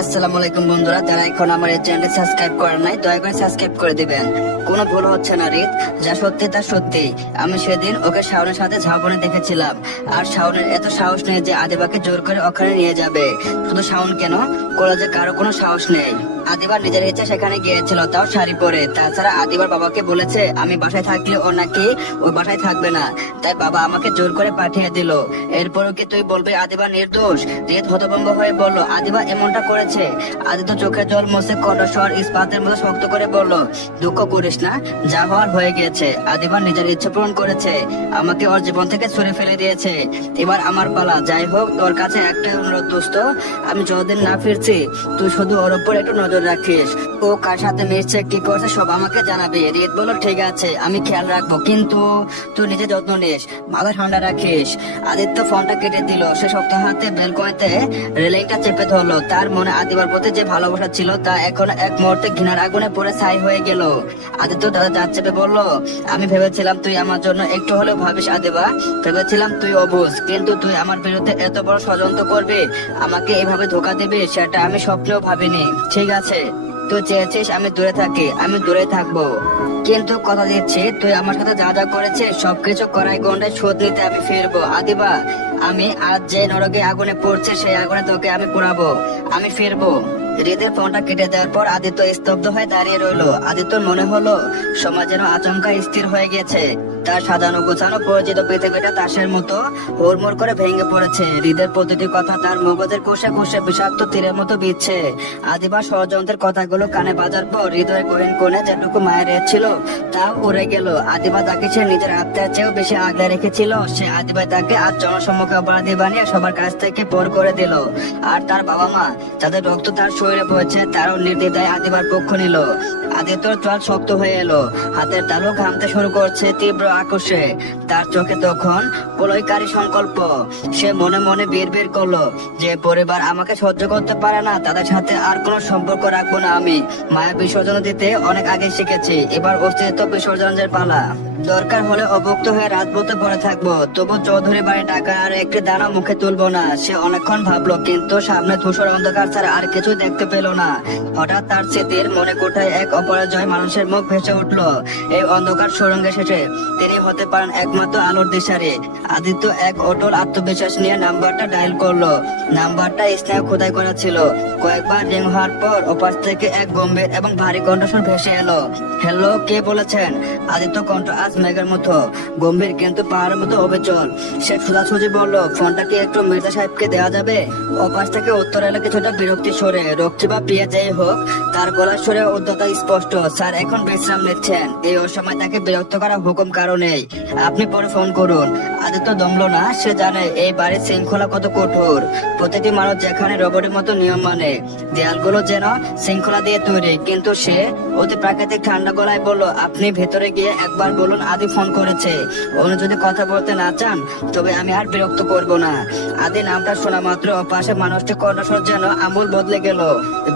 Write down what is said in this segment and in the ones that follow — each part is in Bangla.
আসসালামু আলাইকুম বন্ধুরা, যারা এখন আমার এই চ্যানেল সাবস্ক্রাইব করেন নাই দয়া করে সাবস্ক্রাইব করে দিবেন। কোনো ভুল হচ্ছে না রিত, যা সত্যি তা সত্যি। আমি সেদিন ওকে শাওনের সাথে ঝাউবনে দেখেছিলাম, আর শাওনের এত সাহস নেই যে আদিবাকে জোর করে ওখানে নিয়ে যাবে। শুধু শাওন কেন, কলেজে কারো কোনো সাহস নেই। আদিবার নিজের ইচ্ছা সেখানে গিয়েছিল, তাও শাড়ি পরে। তাছাড়া আদিবার বাবাকে বলেছে আমি বাসায় থাকলে ও নাকি ওই বাসায় থাকবে না, তাই বাবা আমাকে জোর করে পাঠিয়ে দিল। এরপরও কি তুই বলবি আদিবা নির্দোষ? রিত হতভম্ব হয়ে বলল, আদিবা এমনটা করেছে? আদিত্য চোখের জল মুছে কণ্ঠস্বর ইস্পাতের মতো শক্ত করে বলল, দুঃখ করিস না, যা হওয়ার হয়ে গিয়েছে। আদিবা নিজের ইচ্ছে পূরণ করেছে, আমাকে ওর জীবন থেকে ছুড়ে ফেলে দিয়েছে। এবার আমার পালা। যাই হোক, তোর কাছে একটা অনুরোধ দোস্ত, আমি যতদিন না ফিরছি তুই শুধু ওর উপর একটু নজর রাখিস। ও কার সাথে মিশছে, কি করছে সব আমাকে জানাবি। রিত বলল, ঠিক আছে, আমি খেয়াল রাখবো, কিন্তু তুই নিজে যত্ন নিস, মাথা ঠান্ডা রাখিস। আদিত্য ফোনটা কেটে দিল। সে শক্ত হাতে বেলকনিতে রেলিংটা চেপে ধরলো। তার মনে আদিবার প্রতি যে ভালোবাসা ছিল তা এখন এক মুহূর্তে ঘৃণার আগুনে পড়ে ছাই হয়ে গেল। আদিত্য দাদা দাঁত চেপে বলল, আমি ভেবেছিলাম তুই আমার জন্য একটু হলেও ভাবিস আদিবা, ভেবেছিলাম তুই অবুঝ, কিন্তু তুই আমার বিরুদ্ধে এত বড় ষড়যন্ত্র করবি, আমাকে এভাবে ধোকা দিবি, সেটা আমি স্বপ্নেও ভাবিনি। ঠিক আছে, তুই চেয়েছিস আমি দূরে থাকি, আমি দূরে থাকবো, কিন্তু কথা দিচ্ছি তুই আমার সাথে যা যা করেছিস সবকিছু করাই গন্ডায় শোধ নিতে আমি ফিরবো। আদিবা, আমি আজ যে নরকে আগুনে পড়ছে সেই আগুনে তোকে আমি পোড়াবো, আমি ফিরবো। হৃদের ফোনটা কেটে দেওয়ার পর আদিত্য স্তব্ধ হয়ে দাঁড়িয়ে রইলো। আদিত্যর মনে হলো সমাজ যেন আচমকা স্থির হয়ে গেছে। তার সাজানো গোছানো পরিচিত পৃথিবীটা তাসের মতো হুড়মুড় করে ভেঙে পড়েছে। হৃদের প্রতিটি কথা তার মগজের কোষে কোষে বিষাক্ত তীরের মতো বিচ্ছে। আদিবা ষড়যন্ত্রের কথাগুলো কানে বাজার পর হৃদয়ের গহীন কোণে যেটুকু মায়ের ছিল তা উড়ে গেল। আদিবা তাকে সে নিজের আত্মার চেয়েও বেশি আগলে রেখেছিল। সে আদিবা তাকে আজ জনসম্মুখে অপরাধী বানিয়ে সবার কাছ থেকে পর করে দিল। আর তার বাবা মা, যাদের রক্ত তার শরীরে বইছে, তারও নির্দ্বিধায় আদিবার পক্ষ নিল। আদিত্যর চোয়াল শক্ত হয়ে এলো, হাতের তালু ঘামতে শুরু করছে তীব্র আকর্ষে। তার চোখে তখন প্রলয়কারী সংকল্প। সে মনে মনে বিড়বিড় করলো, যে পরিবার আমাকে সহ্য করতে পারে না তাদের সাথে আর কোনো সম্পর্ক রাখবো না আমি। মায়া বিসর্জন দিতে অনেক আগে শিখেছি, এবার অস্তিত্ব বিসর্জনের পালা। দরকার হলে অভুক্ত হয়ে রাজপথে পড়ে থাকবো, তবু চৌধুরী বাড়ি টাকা আর একটি দানা মুখে তুলবো না। সে অনেকক্ষণ ভাবলো, কিন্তু সামনে ধূসর অন্ধকার ছাড়া আর কিছু দেখতে পেল না। হঠাৎ তার স্মৃতির মনে কোঠায় এক অপরাজয় মানুষের মুখ ভেসে উঠলো। এই অন্ধকার সুড়ঙ্গে শেষে তিনি হতে পারেন একমাত্র আলোর দিশারি। আদিত্য এক অটল আত্মবিশ্বাস নিয়ে নাম্বারটা ডায়াল করলো। নাম্বারটা স্নেহ খোদাই করা ছিল। কয়েকবার রিং হওয়ার পর ওপাশ থেকে এক গম্ভীর এবং ভারী কণ্ঠস্বর ভেসে এলো। হ্যালো, কে বলেছেন? আদিত্য কণ্ঠ আজ মেঘের মতো গম্ভীর, কিন্তু পাহাড়ের মতো অবিচল। সে সোজাসুজি বলল, ফোনটা কি একটু মির্জা সাহেবকে দেওয়া যাবে? ওপাশ থেকে উত্তর এলো কিছুটা বিরক্তি সরে। রক্ষী বা প্রিয়া যেই হোক, তার গলার সরে উদ্ধতা স্পষ্ট। স্যার এখন বিশ্রাম নিচ্ছেন, এই অসময় তাকে বিরক্ত করা হুকুম কারণেই, আপনি পরে ফোন করুন। আদিত্য দমলো না। সে জানে এই বাড়ির শৃঙ্খলা কত কঠোর। প্রতিটি মানুষ যেখানে রোবটের মতো নিয়ম মানে, দেয়ালগুলো যেন শৃঙ্খলা দিয়ে তৈরি। কিন্তু সে অতি প্রাকৃতিক ঠান্ডা গলায় বলল, আপনি ভেতরে গিয়ে একবার বলুন আদি ফোন করেছে। উনি যদি কথা বলতে না চান তবে আমি আর বিরক্ত করব না। আদি নামটা শোনা মাত্র পাশে মানুষটি কণ্ঠস্বর যেন আমূল বদলে গেল।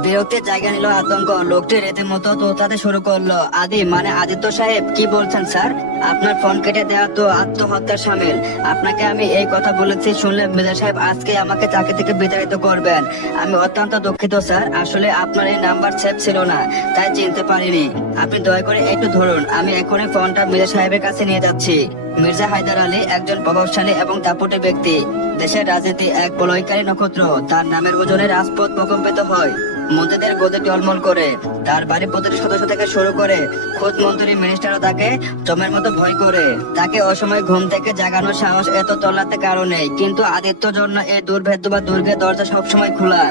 বিরক্তির জায়গা নিল আতঙ্ক। লোকটি রীতিমতো তোতাতে শুরু করলো, আদি মানে আদিত্য সাহেব, কি বলছেন স্যার? আপনার ফোন কেটে দেওয়া তো আত্মহত্যার সামিল। আপনাকে আমি এই কথা বলেছি শুনলে মির্জা সাহেব আজকে আমাকে চাকরি থেকে বিতাড়িত করবেন। আমি অত্যন্ত দুঃখিত স্যার, আসলে আপনার এই নাম্বার সেভ ছিল না, তাই চিনতে পারিনি। আপনি দয়া করে একটু ধরুন, আমি এখনই ফোনটা মির্জা সাহেবের কাছে নিয়ে যাচ্ছি। মির্জা হায়দার আলী একজন প্রভাবশালী এবং দাপটে ব্যক্তি। দেশের রাজনীতি এক প্রলয়কারী নক্ষত্র। তার নামের ওজনে রাজপথ প্রকম্পিত হয়, মন্ত্রীদের গদি টলমল করে। তার বাড়ির প্রতিটি সদস্য থেকে শুরু করে খোদ মন্ত্রী মিনিস্টারও তাকে জমের মতো ভয় করে। তাকে অসময় ঘুম থেকে জাগানোর সাহস এত তল্লাতে কারণে। কিন্তু আদিত্যর জন্য এই দুর্ভেদ্য বা দুর্গের দরজা সবসময় খোলা।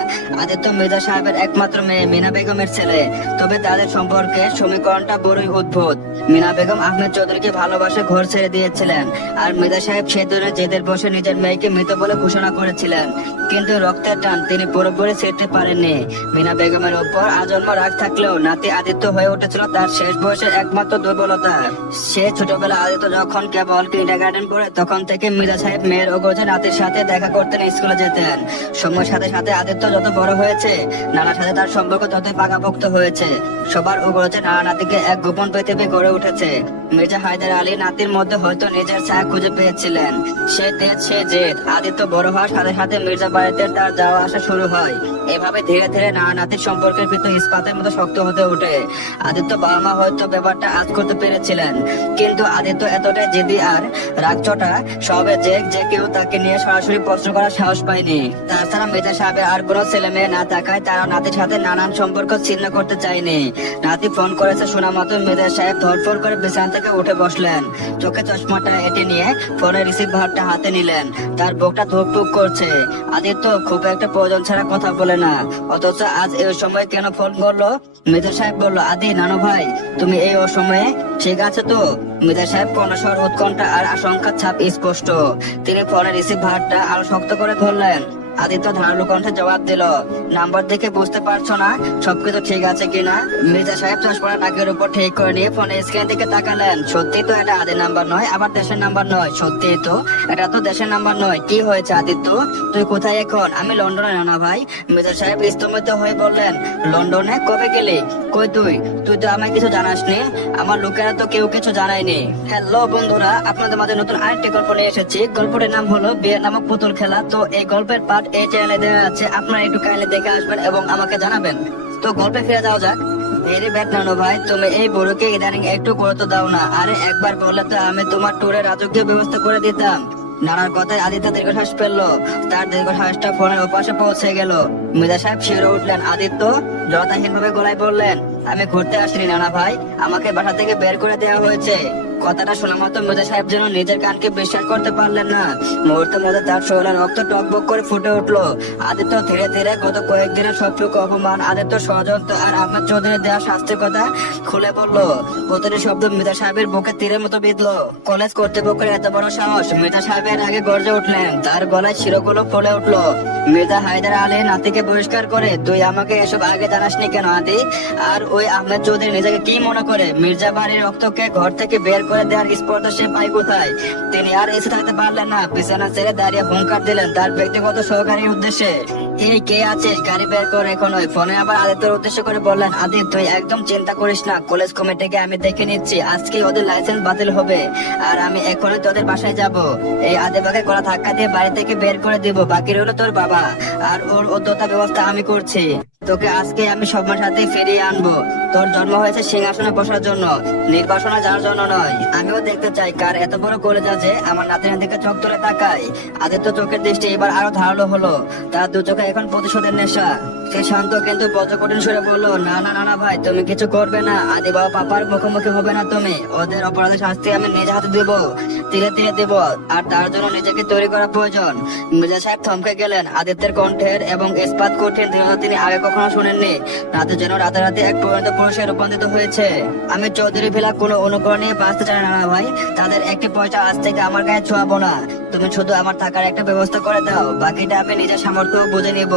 আদিত্য মির্জা সাহেবের একমাত্র মেয়ে মিনা বেগমের ছেলে, তবে তাদের সম্পর্কে সমীকরণটা বড়ই অদ্ভুত। মিনা বেগম আহমেদ চৌধুরীকে ভালোবাসে ঘর ছেড়ে দিয়েছিলেন, আর মির্জা সাহেব সে দিনে জেদের বসে নিজের মেয়েকে মৃত বলে ঘোষণা করেছিলেন। কিন্তু রক্তের টান তিনি পুরোপুরি ছেড়তে পারেননি। মিনা বেগমের উপর আজন্ম রাগ থাকলেও নাতি আদিত্য হয়ে উঠেছিল তার শেষ বয়সের একমাত্র দুর্বলতা। সে ছোটবেলা আদিত্য যখন কেবল কিন্ডারগার্টেন পড়ে তখন থেকে মির্জা সাহেব মেয়ের ওগোজে নাতির সাথে দেখা করতেন, স্কুলে যেতেন। সময়ের সাথে সাথে আদিত্য যত বড় হয়েছে, নানার সাথে তার সম্পর্ক ততই পাকাপোক্ত হয়েছে। সবার ওগোজে নানা নাতিকে এক গোপন পৃথিবী গড়ে উঠেছে। মির্জা হায়দার আলী নাতির মধ্যে হয়তো নিজের ছায়া খুঁজে পেয়েছিলেন। সে তেজ সে জেদ। আদিত্য বড় হওয়ার সাথে সাথে মির্জা বাড়িতে তার যাওয়া আসা শুরু হয়। এভাবে ধীরে ধীরে নাতির সম্পর্কের ভিতর ইস্পাতের মতো শক্ত হতে ওঠে। আদিত্য বাবা মা হয়তো ব্যাপারটা আজ করতে পেরেছিলেন, কিন্তু আদিত্য এতটাই জেদি আর রাগচটা সবে যে কেউ তাকে নিয়ে সরাসরি প্রশ্ন করার সাহস পায়নি। তাছাড়া মির্জা সাহেবের আর কোনো ছেলে মেয়ে না থাকায় তারা নাতির সাথে নানান সম্পর্ক ছিন্ন করতে চায়নি। নাতি ফোন করেছে শোনা মাত্র মির্জা সাহেব ধরফর করে বিছানা থেকে উঠে বসলেন। চোখে চশমাটা এঁটে নিয়ে ফোনের রিসিভারটা হাতে নিলেন। তার বুকটা ধুকপুক করছে। আদিত্য খুব একটা প্রয়োজন ছাড়া কথা বলে না, অথচ আজ এই সময় কেন ফোন করলো? মির্জা সাহেব বলল, আদি নানু ভাই তুমি এই অসময়ে ঠিক আছে তো? মির্জা সাহেব কণ্ঠস্বর উৎকণ্ঠা আর আশঙ্কার ছাপ স্পষ্ট। তিনি ফোনের রিসিভারটা আরো শক্ত করে ধরলেন। আদিত্য ধারালো কণ্ঠে জবাব দিল, নাম্বার দেখে বুঝতে পারছো না সবকিছু ঠিক আছে কিনা? মির্জা সাহেব চশমাটা নাকের উপর ঠিক করে নিয়ে ফোনের স্ক্রিন দিকে তাকালেন। সত্যি তো এটা আদির নাম্বার নয়, আবার দেশের নাম্বার নয়। সত্যি তো এটা তো দেশের নাম্বার নয়। কি হয়েছে আদিত্য, তুই কোথায় এখন? আমি লন্ডনে না ভাই। মির্জা সাহেব স্তম্ভিত হয়ে বললেন, লন্ডনে কবে গেলি? কই তুই তো আমায় কিছু জানাসনি। আমার লোকেরা তো কেউ কিছু জানায়নি। হ্যালো বন্ধুরা, আপনাদের মাঝে নতুন আরেকটি গল্প নিয়ে এসেছি। গল্পটির নাম হলো বিয়ে নামক পুতুল খেলা। তো এই গল্পের পার্ট এই চ্যানেলে দেওয়া আছে, আপনারা একটু কাইন্ডলি দেখে আসবেন এবং আমাকে জানাবেন। তো গল্পে ফিরে যাওয়া যাক। এরে ব্যাট নানু ভাই, তুমি এই বড়কে ইদানিং একটু গুরুত্ব দাও না। আরে একবার বললে তো আমি তোমার ট্যুরের রাজকীয় ব্যবস্থা করে দিতাম। নানার কথায় আদিত্য দীর্ঘশ্বাস ফেললো। তার দীর্ঘশ্বাসটা ফোনের ওপাশে পৌঁছে গেল। মির্জা সাহেব শিউরে উঠলেন। আদিত্য যথাহীন ভাবে গলায় বললেন, আমি ঘুরতে আসিনি নানা ভাই, আমাকে বাসা থেকে বের করে দেওয়া হয়েছে। কথাটা শোনা মতো মির্জা সাহেব যেন নিজের কানকে বিশ্বাস করতে পারলেন না। মুহূর্তের মধ্যে তার শরীরে রক্ত টকবক করে ফুটে উঠলো। আদিত্য ধীরে ধীরে গত কয়েকদিনের সবটুকু অপমান, আদিত্য ষড়যন্ত্র আর আহমেদ চৌধুরী দেওয়া শাস্তির কথা খুলে বললো। প্রতিটি শব্দ মির্জা সাহেবের বুকে তীরের মতো বিঁধলো। কলেজ কর্তৃপক্ষের এত বড় সাহস! মির্জা সাহেবের আগে গর্জে উঠলেন। তার গলায় শিরগুলো ফুলে উঠলো। মির্জা হায়দার আলী নাতিকে বহিষ্কার করে, তুই আমাকে এসব আগে জানাসনি কেন আদি? আর ওই আহমেদ চৌধুরী নিজেকে কি মনে করে? মির্জা বাড়ির রক্তকে ঘর থেকে বের করে দেওয়ার স্পর্ধা সে পায় কোথায়? তিনি আর এসে থাকতে পারলেন না। বিছানা ছেড়ে দাঁড়িয়ে হুঙ্কার দিলেন তার ব্যক্তিগত সহকারীর উদ্দেশ্যে, এই কে আছে? গাড়ি বের করে এখনই। ফোনে আবার আদিত্যের উদ্দেশ্য করে বললেন, আদি তুই একদম চিন্তা করিস না, কলেজ কমিটিকে আমি দেখে নিচ্ছি। আজকে ওদের লাইসেন্স বাতিল হবে আর আমি এখনই তোদের বাসায় যাব। এই আদিবাকে গলা ধাক্কা দিয়ে বাড়ি থেকে বের করে দিব। বাকি রইল তোর বাবা, আর ওর উদ্যোক্তা ব্যবস্থা আমি করছি। তোকে আজকে আমি সবার সাথে ফিরিয়ে আনবো। তোর জন্ম হয়েছে সিংহাসনে বসার জন্য, নির্বাসনে যাওয়ার জন্য নয়। আমিও দেখতে চাই কার এত বড় কলেজা যে আমার নাতিনের দিকে চোখ তুলে তাকায়। আদিত্য চোখের দৃষ্টি এবার আরো ধারালো হলো। তার দু চোখে এখন প্রতিশোধের নেশা। সে শান্ত কিন্তু বজ্র কঠিন সুরে বললো, না না না ভাই, তুমি কিছু করবে না। আদি বাবা পাপার মুখোমুখি হবে না তুমি। ওদের অপরাধের শাস্তি আমি নিজে হাতে দেব, ধীরে ধীরে দেব। আর তার জন্য নিজেকে তৈরি করা প্রয়োজন। মির্জা সাহেব থমকে গেলেন। আদিত্যের কণ্ঠের এবং ইস্পাত কঠিন দৃঢ়তা তিনি আগে কখনো শুনেননি। রাতে যেন রাতারাতি এক পরিণত পুরুষে রূপান্তরিত হয়েছে। আমি চৌধুরী ভিলা কোনো অনুকরণ নিয়ে বাঁচতে চাই না ভাই। তাদের একটি পয়সা আজ থেকে আমার গায়ে ছোঁয়াবো না। তুমি শুধু আমার থাকার একটা ব্যবস্থা করে দাও, বাকিটা আমি নিজের সামর্থ্য বুঝে নিব।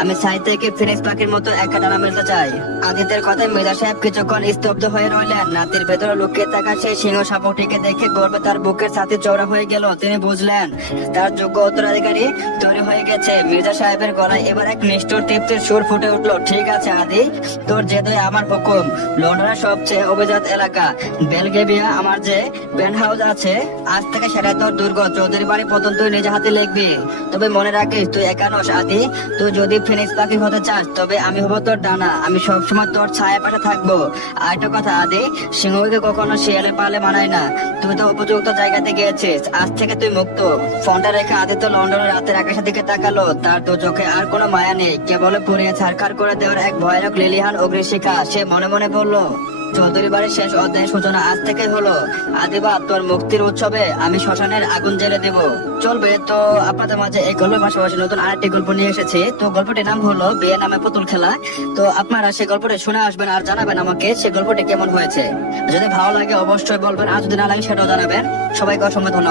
আমি সাই থেকে ফিনিক্স পাখির মতো একটা ডানা মেলতে চাই। আদিত্যের কথায় মির্জা সাহেব কিছুক্ষণ স্তব্ধ হয়ে রইলেন। নাতির ভেতরে লুকিয়ে থাকা সেই সিংহ সাপটিকে দেখে গর্বে তার বুকের ছাতি চওড়া হয়ে গেল। তিনি বুঝলেন তার যোগ্য উত্তরাধিকারী তৈরি হয়ে গেছে। মির্জা সাহেবের গলায় এবার এক নিষ্ঠুর তৃপ্তির সুর ফুটে উঠলো। ঠিক আছে আদি, তোর জেদই আমার হুকুম। লন্ডনের সবচেয়ে অভিজাত এলাকা বেলগেভিয়া আমার যে পেন্ট হাউস আছে, আজ থেকে সেটা তোর দুর্গ। চৌধুরী বাড়ি পতন তুই নিজে হাতে লিখবি। তবে মনে রাখিস তুই একানস আদি। তুই যদি ফিনিক্স পাখি হতে চাস তবে আমি হবো তোর ডানা। আমি সবসময় তোর ছায়া পাশে থাকবো। আর একটা কথা আদি, সিংহকে কখনো শিয়ালের পালে মানায় না। তুই তো উপযুক্ত জায়গাতে গিয়েছিস, আজ থেকে তুই মুক্ত। ফোনটা রেখে আদিত্য লন্ডনের রাতের আকাশের দিকে তাকালো। তার দু চোখে আর কোনো মায়া নেই, কেবল পুড়িয়ে ছারখার করে দেওয়ার এক ভয়ানক লিলিহান অগ্নিশিখা। সে মনে মনে বলল, চৌধুরী বাড়ির শেষ অধ্যায়ের সূচনা আজ থেকে হলো। আদিবা তোর মুক্তির উৎসবে আমি শ্মশানের আগুন জ্বেলে দেব। চলবে তো আপনাদের মাঝে এই গল্পের পাশাপাশি নতুন আরেকটি গল্প নিয়ে এসেছি। তো গল্পটির নাম হলো বিয়ে নামে পুতুল খেলা। তো আপনারা সেই গল্পটি শুনে আসবেন আর জানাবেন আমাকে সেই গল্পটি কেমন হয়েছে। যদি ভালো লাগে অবশ্যই বলবেন, আর যদি না লাগে সেটাও জানাবেন। সবাইকে অসংখ্য ধন্যবাদ।